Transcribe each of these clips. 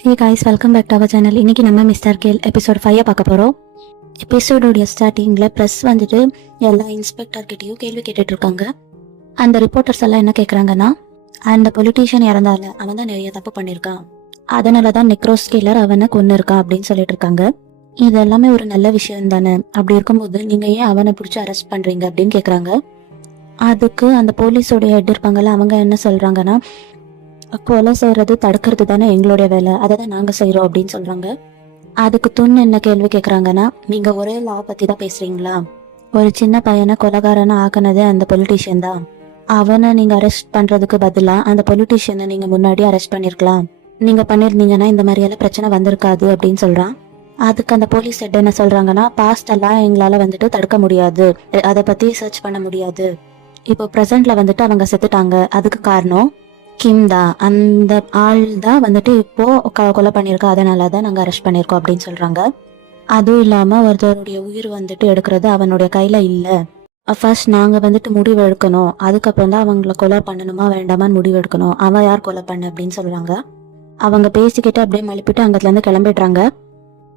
Hey guys, welcome back to our channel. இன்னைக்கு நம்ம mister Khel episode 5 பார்க்க போகிறோம். எபிசோடோடைய ஸ்டார்டிங்கில் ப்ரெஸ் வந்துட்டு எல்லா இன்ஸ்பெக்டர்கிட்டையும் கேள்வி கேட்டுட்டு இருக்காங்க. அந்த ரிப்போர்ட்டர்ஸ் எல்லாம் என்ன கேட்குறாங்கன்னா, அந்த பொலிட்டீஷியன் இறந்தால அவன் தான் நிறைய தப்பு பண்ணியிருக்கான், அதனால தான் நெக்ரோஸ் கில்லர் அவனை கொண்டு இருக்கான் அப்படின்னு சொல்லிட்டு இருக்காங்க. இது எல்லாமே ஒரு நல்ல விஷயம் தானே, அப்படி இருக்கும்போது நீங்கள் ஏன் அவனை பிடிச்சி அரெஸ்ட் பண்ணுறீங்க அப்படின்னு கேட்குறாங்க. அதுக்கு அந்த போலீஸோடைய ஹெட் இருப்பாங்கல்ல, அவங்க என்ன சொல்கிறாங்கன்னா, கொலை செய்யறது தடுக்கிறது தானே எங்களுடைய வேலை, அதை தான் நாங்கள் செய்கிறோம் அப்படின்னு சொல்கிறாங்க. அதுக்கு துண் என்ன கேள்வி கேட்குறாங்கன்னா, நீங்கள் ஒரே லா பற்றி தான் பேசுகிறீங்களா? ஒரு சின்ன பையனை கொலைகாரனை ஆக்கினதே அந்த பொலிட்டீஷியன் தான். அவனை நீங்கள் அரெஸ்ட் பண்ணுறதுக்கு பதிலாக அந்த பொலிட்டீஷியனை நீங்கள் முன்னாடி அரெஸ்ட் பண்ணியிருக்கலாம். நீங்கள் பண்ணியிருந்தீங்கன்னா இந்த மாதிரியெல்லாம் பிரச்சனை வந்திருக்காது அப்படின்னு சொல்கிறான். அதுக்கு அந்த போலீஸ் ஹெட் என்ன சொல்கிறாங்கன்னா, பாஸ்ட் எல்லாம் எங்களால் வந்துட்டு தடுக்க முடியாது, அதை பற்றி சர்ச் பண்ண முடியாது. இப்போ ப்ரெசென்ட்ல வந்துட்டு அவங்க செத்துட்டாங்க, அதுக்கு காரணம் கிம் தான். அந்த ஆள் தான் வந்துட்டு இப்போ கொலை பண்ணியிருக்கா, அதனால தான் நாங்கள் அரெஸ்ட் பண்ணியிருக்கோம் அப்படின்னு சொல்கிறாங்க. அதுவும் இல்லாமல் ஒருத்தருடைய உயிர் வந்துட்டு எடுக்கிறது அவனுடைய கையில் இல்லை. ஃபர்ஸ்ட் நாங்கள் வந்துட்டு முடிவு எடுக்கணும், அதுக்கப்புறம் தான் அவங்கள கொலை பண்ணணுமா வேண்டாமான்னு முடிவு எடுக்கணும். அவன் யார் கொலை பண்ண அப்படின்னு சொல்கிறாங்க. அவங்க பேசிக்கிட்டு அப்படியே மழுப்பிட்டு அங்கத்துலேருந்து கிளம்பிடுறாங்க.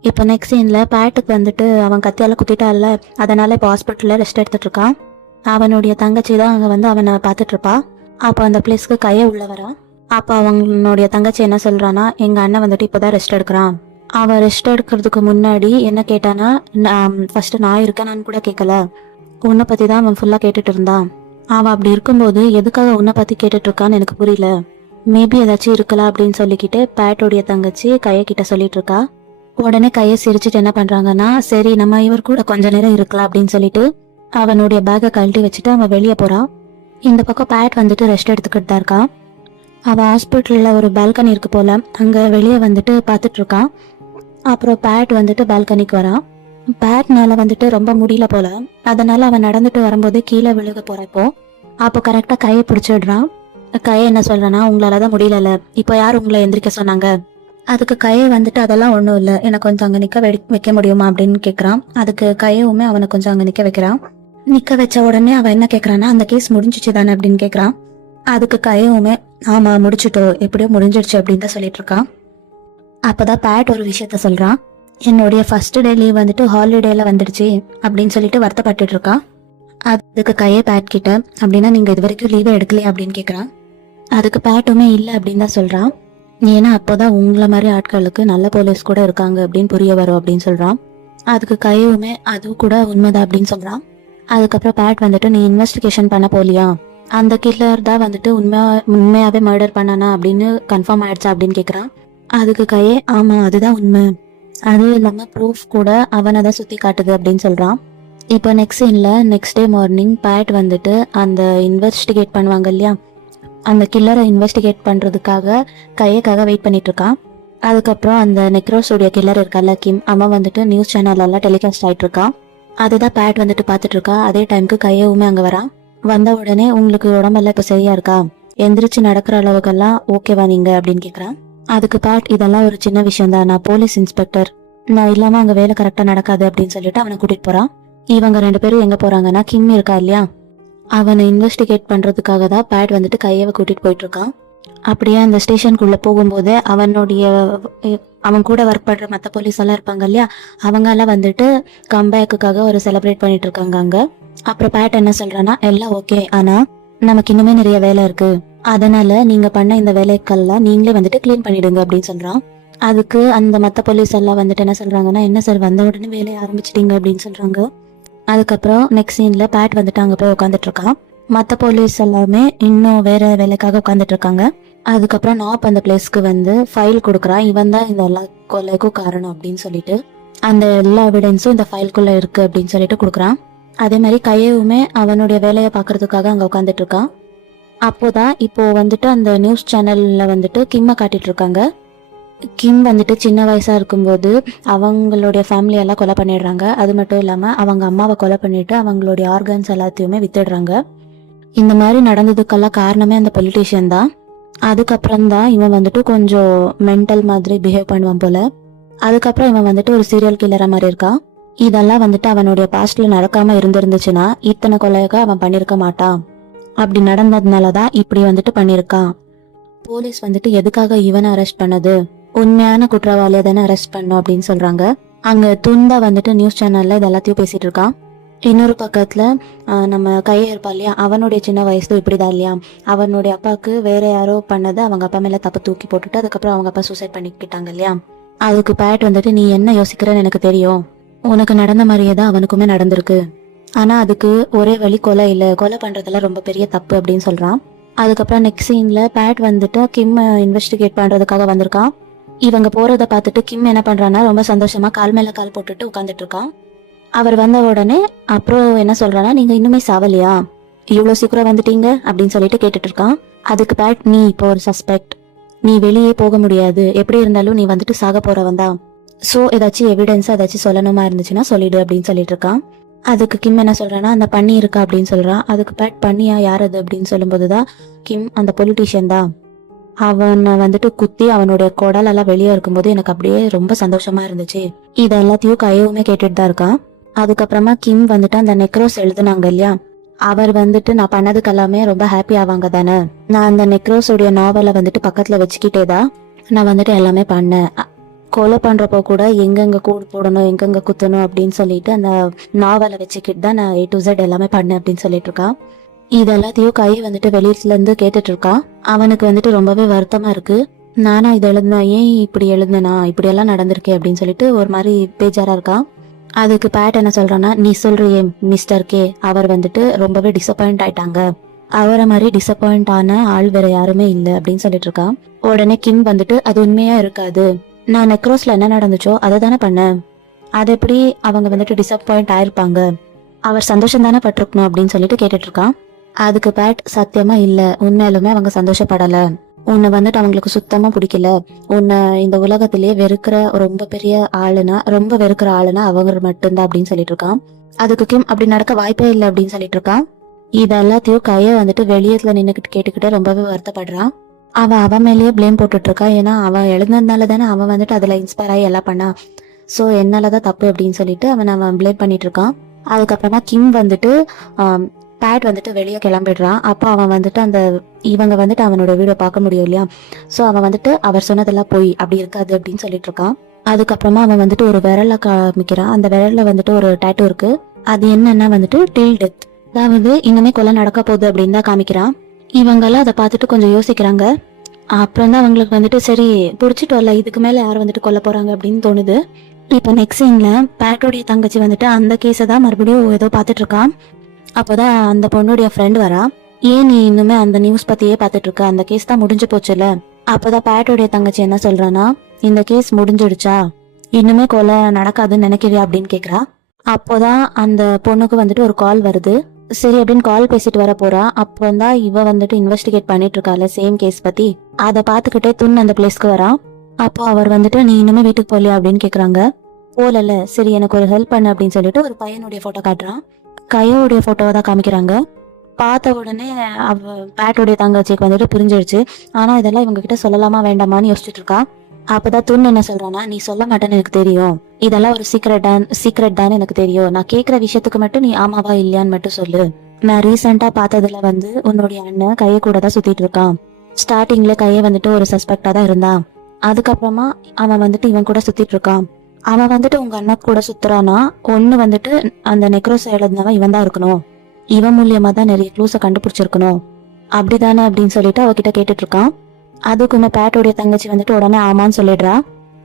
இப்போ நெக்ஸ்ட் சீனில் பேட்டுக்கு வந்துட்டு அவன் கத்தியால் குத்திட்டால, அதனால இப்போ ஹாஸ்பிட்டலில் ரெஸ்ட் எடுத்துட்டு இருக்கான். அவனுடைய தங்கச்சி தான் அங்கே வந்து அவனை பார்த்துட்டு இருப்பா. அப்போ அந்த பிளேஸ்க்கு கையை உள்ள வரா. அப்போ அவனுடைய தங்கச்சி என்ன சொல்றானா, எங்க அண்ணன் வந்துட்டு இப்போதான் ரெஸ்ட் எடுக்கிறான். அவன் ரெஸ்ட் எடுக்கிறதுக்கு முன்னாடி என்ன கேட்டானா, ஃபர்ஸ்ட் நான் இருக்கேனான்னு கூட கேட்கல, உன்னை பத்தி தான் அவன் ஃபுல்லா கேட்டுட்டு இருந்தான். அவன் அப்படி இருக்கும்போது எதுக்காக உன்னை பத்தி கேட்டுட்டு இருக்கான்னு எனக்கு புரியல, மேபி ஏதாச்சும் இருக்கலாம் அப்படின்னு சொல்லிக்கிட்டு பேட்டோடைய தங்கச்சி கையை கிட்ட சொல்லிட்டு இருக்கா. உடனே கையை சிரிச்சுட்டு என்ன பண்றாங்கன்னா, சரி நம்ம இவர் கூட கொஞ்ச நேரம் இருக்கலாம் அப்படின்னு சொல்லிட்டு அவனுடைய பேக்கை கழட்டி வச்சுட்டு அவன் வெளியே போறான். இந்த பக்கம் பேட் வந்துட்டு ரெஸ்ட் எடுத்துக்கிட்டு தான் இருக்கான். அவள் ஹாஸ்பிட்டலில் ஒரு பால்கனி இருக்கு போல, அங்கே வெளியே வந்துட்டு பார்த்துட்டு இருக்கான். அப்புறம் பேட் வந்துட்டு பால்கனிக்கு வரான். பேட்னால வந்துட்டு ரொம்ப முடியல போல, அதனால அவன் நடந்துட்டு வரும்போது கீழே விழுக போறப்போ அப்போ கரெக்டாக கையை பிடிச்சிடுறான். கையை என்ன சொல்றான்னா, உங்களால தான் முடியல, இப்போ யார் உங்களை எந்திரிக்க சொன்னாங்க? அதுக்கு கையை வந்துட்டு அதெல்லாம் ஒன்றும் இல்லை, எனக்கு கொஞ்சம் அங்கே நிற்க வைக்க முடியுமா அப்படின்னு கேட்குறான். அதுக்கு கையவுமே அவனை கொஞ்சம் அங்கே நிற்க வைக்கிறான். நிக்க வச்ச உடனே அவன் என்ன கேக்குறான்னா, அந்த கேஸ் முடிஞ்சிச்சு தானே அப்படின்னு கேக்குறான். அதுக்கு கையவுமே ஆமா முடிச்சுட்டோம், எப்படியோ முடிஞ்சிடுச்சு அப்படின்னு தான் சொல்லிட்டு இருக்கான். அப்பதான் பேட் ஒரு விஷயத்த சொல்றான், என்னுடைய ஃபர்ஸ்ட் டே லீவ் வந்துட்டு ஹாலிடேல வந்துடுச்சு அப்படின்னு சொல்லிட்டு வருத்தப்பட்டு இருக்கான். அதுக்கு கையை பேட் கிட்ட, அப்படின்னா நீங்க இது வரைக்கும் லீவே எடுக்கலையா அப்படின்னு கேக்குறான். அதுக்கு பேட்டுமே இல்லை அப்படின்னு தான் சொல்றான். ஏன்னா அப்போதான் உங்களை மாதிரி ஆட்களுக்கு நல்ல போலீஸ் கூட இருக்காங்க அப்படின்னு புரிய வரும் அப்படின்னு சொல்றான். அதுக்கு கையவுமே அதுவும் கூட உண்மைதான் அப்படின்னு சொல்றான். அதுக்கப்புறம் பேட் வந்துட்டு, நீ இன்வெஸ்டிகேஷன் பண்ண போலியா, அந்த கில்லர் தான் வந்துட்டு உண்மையாவே மர்டர் பண்ணானா அப்படின்னு கன்ஃபார்ம் ஆயிடுச்சா அப்படின்னு கேட்குறான். அதுக்கு கையே ஆமா அதுதான் உண்மை, அதுவும் இல்லாமல் ப்ரூஃப் கூட அவனை தான் சுற்றி காட்டுது அப்படின்னு சொல்கிறான். இப்போ நெக்ஸ்ட் சீனில் நெக்ஸ்ட் டே மார்னிங் பேட் வந்துட்டு அந்த இன்வெஸ்டிகேட் பண்ணுவாங்க இல்லையா, அந்த கில்லரை இன்வெஸ்டிகேட் பண்ணுறதுக்காக கையக்காக வெயிட் பண்ணிட்டு இருக்கான். அதுக்கப்புறம் அந்த நெக்ரோஸோடைய கில்லர் இருக்கால கிம், அவன் வந்துட்டு நியூஸ் சேனல்லாம் டெலிகாஸ்ட் ஆகிட்டு இருக்கான். அதுதான் பேட் வந்துட்டு பார்த்துட்டு இருக்கா. அதே டைமுக்கு கையவுமே அங்கே வரான். வந்த உடனே உங்களுக்கு உடம்பெல்லாம் இப்போ சரியா இருக்கா, எந்திரிச்சு நடக்கிற அளவுக்கெல்லாம் ஓகேவா நீங்க அப்படின்னு கேட்குறான். அதுக்கு பேட், இதெல்லாம் ஒரு சின்ன விஷயம் தான், நான் போலீஸ் இன்ஸ்பெக்டர், நான் இல்லாமல் அங்கே வேலை கரெக்டாக நடக்காது அப்படின்னு சொல்லிட்டு அவனை கூட்டிட்டு போறான். இவங்க 2 பேரும் எங்கே போறாங்கன்னா, கிம் இருக்கா இல்லையா, அவனை இன்வெஸ்டிகேட் பண்றதுக்காக தான் பேட் வந்துட்டு கையவை கூட்டிட்டு போயிட்டு இருக்கான். அப்படியே அந்த ஸ்டேஷனுக்குள்ள போகும்போது அவன் கூட ஒர்க் பண்ற மற்ற போலீஸ் எல்லாம் இருப்பாங்க இல்லையா, அவங்க எல்லாம் வந்துட்டு கம்பேக்குக்காக ஒரு செலிப்ரேட் பண்ணிட்டு இருக்காங்க அங்க. அப்புறம் பேட் என்ன சொல்றான்னா, எல்லாம் ஓகே, ஆனா நமக்கு இன்னுமே நிறைய வேலை இருக்கு, அதனால நீங்க பண்ண இந்த வேலைக்கெல்லாம் நீங்களே வந்துட்டு கிளீன் பண்ணிடுங்க அப்படின்னு சொல்றான். அதுக்கு அந்த மற்ற போலீஸ் எல்லாம் வந்துட்டு என்ன சொல்றாங்கன்னா, என்ன சார் வந்த உடனே வேலையை ஆரம்பிச்சிட்டீங்க அப்படின்னு சொல்றாங்க. அதுக்கப்புறம் நெக்ஸ்ட் சீன்ல பேட் வந்துட்டு அங்க போய் உட்காந்துட்டு இருக்கான். மற்ற போலீஸ் எல்லாமே இன்னும் வேற வேலைக்காக உட்காந்துட்டு இருக்காங்க. அதுக்கப்புறம் நாப் அந்த பிளேஸ்க்கு வந்து ஃபைல் கொடுக்குறான், இவன் தான் இந்த எல்லா கொலைக்கும் காரணம் அப்படின்னு சொல்லிட்டு, அந்த எல்லா எவிடன்ஸும் இந்த ஃபைல்குள்ள இருக்கு அப்படின்னு சொல்லிட்டு கொடுக்குறான். அதே மாதிரி கையவுமே அவனுடைய வேலையை பார்க்கறதுக்காக அங்கே உட்காந்துட்டு இருக்கான். அப்போதான் இப்போ வந்துட்டு அந்த நியூஸ் சேனல்ல வந்துட்டு கிம்மை காட்டிட்டு இருக்காங்க. கிம் வந்துட்டு சின்ன வயசா இருக்கும்போது அவங்களுடைய ஃபேமிலியெல்லாம் கொலை பண்ணிடுறாங்க. அது மட்டும் இல்லாமல் அவங்க அம்மாவை கொலை பண்ணிட்டு அவங்களுடைய ஆர்கன்ஸ் எல்லாத்தையுமே வித்துடுறாங்க. இந்த மாதிரி நடந்ததுக்கெல்லாம் காரணமே அந்த பொலிட்டீஷியன் தான். அதுக்கப்புறம் தான் இவன் வந்துட்டு கொஞ்சம் மென்டல் மாதிரி பிஹேவ் பண்ணுவான் போல. அதுக்கப்புறம் இவன் வந்துட்டு ஒரு சீரியல் கில்லரா மாதிரி இருக்கான். இதெல்லாம் வந்துட்டு அவனுடைய பாஸ்ட்ல நடக்காம இருந்துச்சுன்னா இத்தனை கொலையாக அவன் பண்ணிருக்க மாட்டான். அப்படி நடந்ததுனாலதான் இப்படி வந்துட்டு பண்ணிருக்கான். போலீஸ் வந்துட்டு எதுக்காக இவனை அரெஸ்ட் பண்ணது, உண்மையான குற்றவாளியை தானே அரெஸ்ட் பண்ணும் அப்படின்னு சொல்றாங்க. அங்க துண்டா வந்துட்டு நியூஸ் சேனல்ல இது எல்லாத்தையும் பேசிட்டு இருக்கான். இன்னொரு பக்கத்துல நம்ம கையை இருப்பா இல்லையா, அவனுடைய சின்ன வயசு இப்படிதான் இல்லையா, அவனுடைய அப்பாவுக்கு வேற யாரோ பண்ணதை அவங்க அப்பா மேல தப்பு தூக்கி போட்டுட்டு அதுக்கப்புறம் அவங்க அப்பா சூசைட் பண்ணிக்கிட்டாங்க இல்லையா. அதுக்கு பேட் வந்துட்டு நீ என்ன யோசிக்கிறன்னு எனக்கு தெரியும், உனக்கு நடந்த மாதிரியே தான் அவனுக்குமே நடந்திருக்கு, ஆனா அதுக்கு ஒரே வழி கொலை இல்ல, கொலை பண்றதெல்லாம் ரொம்ப பெரிய தப்பு அப்படின்னு சொல்றான். அதுக்கப்புறம் நெக்ஸ்ட் சீன்ல பேட் வந்துட்டு கிம் இன்வெஸ்டிகேட் பண்றதுக்காக வந்திருக்கான். இவங்க போறத பார்த்துட்டு கிம் என்ன பண்றான்னா ரொம்ப சந்தோஷமா கால் மேல கால் போட்டுட்டு உட்காந்துட்டு இருக்கான். அவர் வந்த உடனே அப்புறம் என்ன சொல்றான்னா, நீங்க இன்னுமே சாவலையா, இவ்வளவு சீக்கிரம் வந்துட்டீங்க அப்படின்னு சொல்லிட்டு கேட்டுட்டு இருக்கான். அதுக்கு பேட் நீ இப்போ ஒரு சஸ்பெக்ட், நீ வெளியே போக முடியாது, எப்படி இருந்தாலும் நீ வந்துட்டு சாக போறவன் தான், சோ ஏதாச்சும் எவிடன்ஸ் ஏதாச்சும் சொல்லணுமா இருந்துச்சுன்னா சொல்லிடு அப்படின்னு சொல்லிட்டு இருக்கான். அதுக்கு கிம் என்ன சொல்றான்னா, அந்த பண்ணி இருக்கா அப்படின்னு சொல்றான். அதுக்கு பேட் பண்ணியா யார் அது அப்படின்னு சொல்லும்போதுதான் கிம் அந்த பொலிட்டீஷியன் தான், அவனை வந்துட்டு குத்தி அவனுடைய குடல் எல்லாம் வெளியே இருக்கும்போது எனக்கு அப்படியே ரொம்ப சந்தோஷமா இருந்துச்சு. இது எல்லாத்தையும் கையவுமே கேட்டுட்டு தான் இருக்கான். அதுக்கப்புறமா கிம் வந்துட்டு அந்த நெக்ரோஸ் எழுதுனாங்க இல்லையா, அவர் வந்துட்டு நான் பண்ணதுக்கு எல்லாமே ரொம்ப ஹாப்பி ஆவாங்க தானே, நான் அந்த நெக்ரோஸோடைய நாவலை வந்துட்டு பக்கத்துல வச்சுக்கிட்டேதான் நான் வந்துட்டு எல்லாமே பண்ணேன், கொலை பண்றப்போ கூட எங்கெங்க கூடு போடணும் எங்கெங்க குத்தணும் அப்படின்னு சொல்லிட்டு அந்த நாவலை வச்சுக்கிட்டு தான் நான் A to Z எல்லாமே பண்ணேன் அப்படின்னு சொல்லிட்டு இருக்கான். இது எல்லாத்தையும் கை வந்துட்டு வெளியில இருந்து கேட்டுட்டு இருக்கான். அவனுக்கு வந்துட்டு ரொம்பவே வருத்தமா இருக்கு, நானா இது எழுதுனா, ஏன் இப்படி எழுதுனா, இப்படி எல்லாம் நடந்திருக்கே அப்படின்னு சொல்லிட்டு ஒரு மாதிரி பேஜாரா இருக்கான். அதுக்கு பேட் என்ன சொல்றான்னா, நீ சொல்றியே மிஸ்டர் கே அவர் வந்துட்டு ரொம்பவே டிசப்பாயிண்ட் ஆயிட்டாங்க, அவரை மாதிரி டிசப்பாயிண்ட் ஆன ஆள் வேற யாருமே இல்லை அப்படின்னு சொல்லிட்டு இருக்கான். உடனே கிம் வந்துட்டு அது உண்மையா இருக்காது, நான் நெக்ரோஸ்ல என்ன நடந்துச்சோ அதை தானே பண்ணேன், அது எப்படி அவங்க வந்துட்டு டிசப்பாயிண்ட் ஆயிருப்பாங்க, அவர் சந்தோஷம் தானே பட்டிருக்கணும் அப்படின்னு சொல்லிட்டு கேட்டுட்டு இருக்கான். அதுக்கு பேட் சத்தியமா இல்ல, உண்மையாலுமே அவங்க சந்தோஷப்படல, உன்னை வந்துட்டு அவங்களுக்கு சுத்தமா பிடிக்கல, உன்னை இந்த உலகத்திலேயே வெறுக்கிற ரொம்ப பெரிய ஆளுனா ரொம்ப வெறுக்கிற ஆளுனா அவங்க மட்டும்தான் அப்படின்னு சொல்லிட்டு இருக்கான். அதுக்கு கிம் அப்படி நடக்க வாய்ப்பே இல்லை அப்படின்னு சொல்லிட்டு இருக்கான். இது எல்லாத்தையும் கைய வந்துட்டு வெளியத்துல நின்னுக்கிட்டு கேட்டுக்கிட்டு ரொம்பவே வருத்தப்படுறான். அவன் மேலேயே பிளேம் போட்டுட்டு இருக்கான், ஏன்னா அவன் எழுந்ததுனால தானே அவன் வந்துட்டு அதுல இன்ஸ்பயர் ஆகி எல்லாம் பண்ணான், சோ என்னாலதான் தப்பு அப்படின்னு சொல்லிட்டு அவன் பிளேம் பண்ணிட்டு இருக்கான். அதுக்கப்புறமா கிம் வந்துட்டு பேட் வந்துட்டு வெளியே கிளம்பிடுறான். அப்போ அவன் வந்துட்டு அந்த இவங்க வந்துட்டு அவனோட வீடியோ பார்க்க முடியும் இல்லையா, சோ அவன் வந்துட்டு அவர் சொன்னதெல்லாம் போய் அப்படி இருக்காது அப்படின்னு சொல்லிட்டு இருக்கான். அதுக்கப்புறமா அவன் வந்துட்டு ஒரு விரல காமிக்கிறான். அந்த விரல்ல வந்துட்டு ஒரு டேட்டூ இருக்கு, அது என்னன்னா வந்துட்டு டில் டெத், அதாவது இன்னுமே கொலை நடக்க போகுது அப்படின்னு தான் காமிக்கிறான். இவங்கெல்லாம் அதை பார்த்துட்டு கொஞ்சம் யோசிக்கிறாங்க. அப்புறம் தான் அவங்களுக்கு வந்துட்டு சரி புடிச்சிட்டு வரல, இதுக்கு மேல யார் வந்துட்டு கொல்ல போறாங்க அப்படின்னு தோணுது. இப்ப நெக்ஸ்ட் சீன்ல பேட்டோடைய தங்கச்சி வந்துட்டு அந்த கேஸை தான் மறுபடியும் ஏதோ பார்த்துட்டு இருக்கான். அப்போதான் அந்த பொண்ணுடைய ஃப்ரெண்ட் வரா, ஏன் நீ இன்னுமே அந்த நியூஸ் பத்தியே பார்த்துட்டு இருக்க, அந்த கேஸ் தான் முடிஞ்சு போச்சுல. அப்போதான் பேட்டோடைய தங்கச்சி என்ன சொல்றானா, இந்த கேஸ் முடிஞ்சிடுச்சா, இன்னுமே கொலை நடக்காதுன்னு நினைக்கிறியா அப்படின்னு கேக்குறா. அப்போதான் அந்த பொண்ணுக்கு வந்துட்டு ஒரு கால் வருது. சரி அப்படின்னு கால் பேசிட்டு வர போறா. அப்போதான் இவ வந்துட்டு இன்வெஸ்டிகேட் பண்ணிட்டு இருக்கால சேம் கேஸ் பத்தி, அதை பாத்துக்கிட்டே துன் அந்த பிளேஸ்க்கு வரா. அப்போ அவர் வந்துட்டு நீ இன்னுமே வீட்டுக்கு போலியா அப்படின்னு கேக்குறாங்க. போலல, சரி எனக்கு ஒரு ஹெல்ப் பண்ணு அப்படின்னு சொல்லிட்டு ஒரு பையனுடைய போட்டோ காட்டுறான். கையோடைய போட்டோவை தான் காமிக்கிறாங்க. பார்த்த உடனே அவ பேட்டோடைய தங்கச்சிக்கு வந்துட்டு புரிஞ்சிடுச்சு. ஆனா இதெல்லாம் இவங்க கிட்ட சொல்லலாமா வேண்டாமான்னு யோசிச்சுட்டு இருக்கா. அப்பதான் துன் என்ன சொல்றானா, நீ சொல்ல மாட்டேன்னு எனக்கு தெரியும், இதெல்லாம் ஒரு சீக்ரெட் தான் எனக்கு தெரியும், நான் கேக்குற விஷயத்துக்கு மட்டும் நீ ஆமாவா இல்லையான்னு மட்டும் சொல்லு. நான் ரீசெண்டா பார்த்ததுல உன்னுடைய அண்ணன் கையை கூட தான் சுத்திட்டு இருக்கான். ஸ்டார்டிங்ல கையை வந்துட்டு ஒரு சஸ்பெக்டா தான் இருந்தான், அதுக்கப்புறமா அவன் வந்துட்டு இவன் கூட சுத்திட்டு இருக்கான். அவன் வந்துட்டு உங்க அண்ணா கூட சுத்துறானா, ஒண்ணு வந்துட்டு அந்த நெக்ரோஸ் எழுதினவன் இவன் தான் இருக்கணும், இவன் மூலியமா தான் நிறைய க்ளூஸை கண்டுபிடிச்சிருக்கணும், அப்படிதானே அப்படின்னு சொல்லிட்டு அவகிட்ட கேட்டுட்டு இருக்கான். அதுக்குமே பேட்டோடைய தங்கச்சி வந்துட்டு உடனே ஆமான்னு சொல்லிடுறா.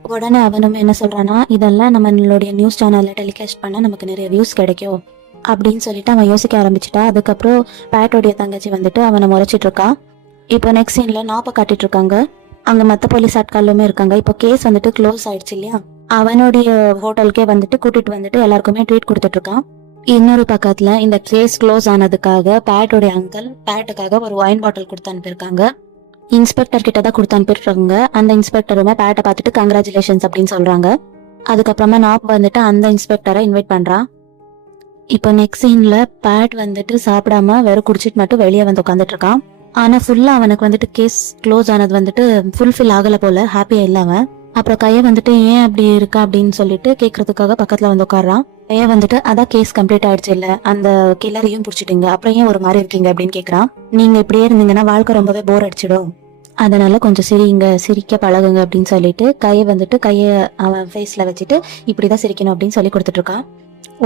உடனே அவனுமே என்ன சொல்றானா, இதெல்லாம் நம்மளுடைய நியூஸ் சேனல்ல டெலிகாஸ்ட் பண்ண நமக்கு நிறைய வியூஸ் கிடைக்கும் அப்படின்னு சொல்லிட்டு அவன் யோசிக்க ஆரம்பிச்சுட்டா. அதுக்கப்புறம் பேட்டோடைய தங்கச்சி வந்துட்டு அவனை முறைச்சிட்டு இருக்கா. இப்போ நெக்ஸ்ட் சீன்ல நாப்ப காட்டிட்டு இருக்காங்க. அங்க மத்த போலீஸ் ஆட்களுமே இருக்காங்க. இப்போ கேஸ் வந்துட்டு க்ளோஸ் ஆயிடுச்சு இல்லையா, அவனுடைய ஹோட்டலுக்கே வந்துட்டு கூட்டிட்டு வந்துட்டு எல்லாருக்குமே ட்ரீட் கொடுத்துட்டு இருக்கான். இன்னொரு பக்கத்துல இந்த கேஸ் க்ளோஸ் ஆனதுக்காக பேட்டோடைய அங்கிள் பேட்டுக்காக ஒரு ஒயின் பாட்டில் கொடுத்து அனுப்பியிருக்காங்க. இன்ஸ்பெக்டர் கிட்ட தான் கொடுத்து அனுப்பிடுறாங்க. அந்த இன்ஸ்பெக்டருமே பேட்டை பார்த்துட்டு கங்க்ராச்சுலேஷன்ஸ் அப்படின்னு சொல்றாங்க. அதுக்கப்புறமா நாப் வந்துட்டு அந்த இன்ஸ்பெக்டரை இன்வைட் பண்றான். இப்போ நெக்ஸ்ட் சீன்ல பேட் வந்துட்டு சாப்பிடாம வெறும் குடிச்சிட்டு மட்டும் வெளியே வந்து உட்காந்துட்டு இருக்கான். ஆனா ஃபுல்லா அவனுக்கு வந்துட்டு கேஸ் க்ளோஸ் ஆனது வந்துட்டு ஃபுல்ஃபில் ஆகல போல, ஹாப்பியா இல்லாம. அப்புறம் கைய வந்துட்டு ஏன் அப்படி இருக்கா அப்படின்னு சொல்லிட்டு கேக்குறதுக்காக பக்கத்துல வந்து உட்காடுறான். கைய வந்துட்டு அதான் கேஸ் கம்ப்ளீட் ஆயிடுச்சு இல்ல, அந்த கில்லரையும் புடிச்சிட்டீங்க, அப்புறம் ஏன் ஒரு மாதிரி இருக்கீங்க அப்படின்னு கேக்குறான். நீங்க இப்படியே இருந்தீங்கன்னா வாழ்க்கை ரொம்பவே போர் அடிச்சிடும், அதனால கொஞ்சம் சிரிங்க, சிரிக்க பழகுங்க அப்படின்னு சொல்லிட்டு கையை அவன் ஃபேஸ்ல வச்சுட்டு இப்படிதான் சிரிக்கணும் அப்படின்னு சொல்லி கொடுத்துட்டு இருக்கான்.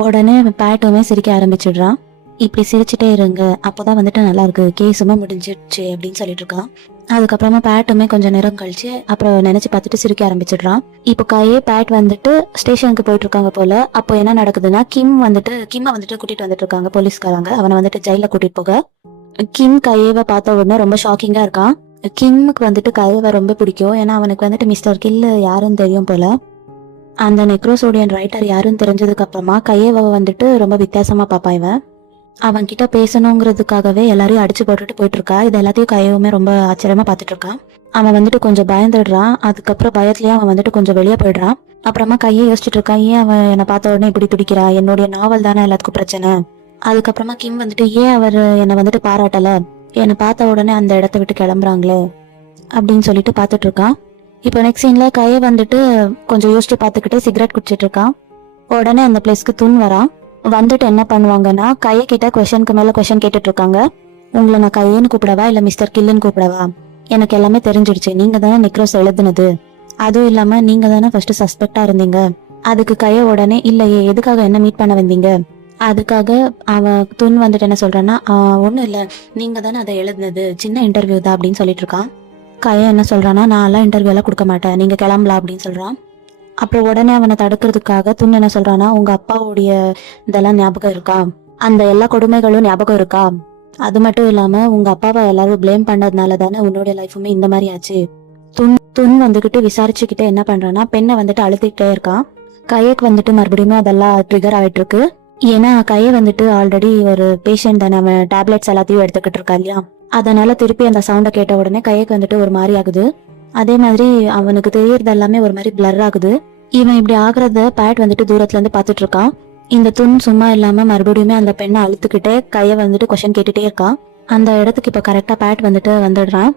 உடனே அவன் பேட்டுமே சிரிக்க ஆரம்பிச்சிடுறான். இப்படி சிரிச்சுட்டே இருங்க, அப்போதான் வந்துட்டு நல்லா இருக்கு, கேஸுமே முடிஞ்சிடுச்சு அப்படின்னு சொல்லிட்டு இருக்கான். அதுக்கப்புறமா பேட்டுமே கொஞ்சம் நேரம் கழிச்சு அப்புறம் நினைச்சு பார்த்துட்டு சிரிக்க ஆரம்பிச்சிடுறான். இப்போ பேட் வந்துட்டு ஸ்டேஷனுக்கு போயிட்டு இருக்காங்க போல. அப்போ என்ன நடக்குதுன்னா கிம்மை வந்துட்டு கூட்டிட்டு வந்துட்டு இருக்காங்க போலீஸ்காரங்க. அவனை வந்துட்டு ஜெயில கூட்டிட்டு போக கிம் கையவை பார்த்த உடனே ரொம்ப ஷாக்கிங்கா இருக்கான். கிம்முக்கு வந்துட்டு கையவை ரொம்ப பிடிக்கும். ஏன்னா அவனுக்கு வந்துட்டு மிஸ்டர் கில் யாருன்னு தெரியும் போல. அந்த நெக்ரோசோடியன் ரைட்டர் யாருன்னு தெரிஞ்சதுக்கு அப்புறமா கையவை வந்துட்டு ரொம்ப வித்தியாசமா பாப்பா இவன். அவன் கிட்ட பேசணுங்கிறதுக்காகவே எல்லாரையும் அடிச்சு போட்டுட்டு போயிட்டு இருக்கா. இது எல்லாத்தையும் கையவுமே ரொம்ப ஆச்சரியமா பாத்துட்டு இருக்கான். அவன் வந்துட்டு கொஞ்சம் பயந்துடுறான். அதுக்கப்புறம் பயத்துலயே அவன் வந்துட்டு கொஞ்சம் வெளியே போயிடுறான். அப்புறமா கையை யோசிச்சுட்டு இருக்கான், ஏன் அவன் என்னை பார்த்த உடனே இப்படி துடிக்கிறா, என்னுடைய நாவல் தானே எல்லாத்துக்கும் பிரச்சனை. அதுக்கப்புறமா கிம் வந்துட்டு ஏன் அவர் என்னை வந்துட்டு பாராட்டல, என்னை பார்த்த உடனே அந்த இடத்த விட்டு கிளம்புறாங்களே அப்படின்னு சொல்லிட்டு பாத்துட்டு இருக்கான். இப்போ நெக்ஸ்ட் சீன்ல கையை வந்துட்டு கொஞ்சம் யோசிச்சு பார்த்துக்கிட்டே சிகரெட் குடிச்சிட்டு இருக்கான். உடனே அந்த பிளேஸ்க்கு துன் வரான். வந்துட்டு என்ன பண்ணுவாங்கன்னா கையை கிட்ட கொஸ்டினுக்கு மேல கொஸ்டின் கேட்டுட்டு இருக்காங்க. உங்களை நான் கையன்னு கூப்பிடவா இல்ல மிஸ்டர் கில்லுன்னு கூப்பிடவா, எனக்கு எல்லாமே தெரிஞ்சிடுச்சு, நீங்க தானே நெக்ரோஸ் எழுதுனது, அதுவும் இல்லாம நீங்க தானே ஃபர்ஸ்ட் சஸ்பெக்டா இருந்தீங்க. அதுக்கு கைய உடனே இல்லையே, எதுக்காக என்ன மீட் பண்ண வந்தீங்க, அதுக்காக அவன் துன் வந்துட்டு என்ன சொல்றான்னா ஒண்ணும் இல்ல, நீங்க தானே அதை எழுதுனது, சின்ன இன்டர்வியூ தான் அப்படின்னு சொல்லிட்டு இருக்கான். கைய என்ன சொல்றான்னா நான் எல்லாம் இன்டர்வியூ எல்லாம் கொடுக்க மாட்டேன், நீங்க கிளம்பலாம் அப்படின்னு சொல்றான். அப்புறம் உடனே அவனை தடுக்கிறதுக்காக துன் என்ன சொல்றான்னா உங்க அப்பாவுடைய இதெல்லாம் ஞாபகம் இருக்கா, அந்த எல்லா கொடுமைகளும் ஞாபகம் இருக்கா, அது மட்டும் இல்லாம உங்க அப்பாவை எல்லாரும் பிளேம் பண்ணதுனால தானே உன்னுடைய லைஃபுமே இந்த மாதிரி ஆச்சு. துன் வந்துகிட்டு விசாரிச்சுக்கிட்டே என்ன பண்றான்னா பெண்ணை வந்துட்டு அழுத்திக்கிட்டே இருக்கான். கையக்கு வந்துட்டு மறுபடியும் அதெல்லாம் ட்ரிகர் ஆயிட்டு இருக்கு. ஏன்னா கையை வந்துட்டு ஆல்ரெடி ஒரு பேஷண்ட் தானே, அவன் டேப்லெட்ஸ் எல்லாத்தையும் எடுத்துக்கிட்டு இருக்கா இல்லையா, அதனால திருப்பி அந்த சவுண்டை கேட்ட உடனே கையக்கு வந்துட்டு ஒரு மாதிரி ஆகுது. அதே மாதிரி அவனுக்கு தெரியறது எல்லாமே ஒரு மாதிரி பிளர் ஆகுது. இவன் இப்படி ஆகுறத பேட் வந்துட்டு தூரத்துல இருந்து பாத்துட்டு இருக்கான். இந்த துன் சும்மா இல்லாம மறுபடியுமே அந்த பெண்ணை அழுத்துக்கிட்டே கைய வந்துட்டு கொஸ்டின் கேட்டுட்டே இருக்கான். அந்த இடத்துக்கு இப்ப கரெக்டா பேட் வந்துட்டு வந்துடுறான்.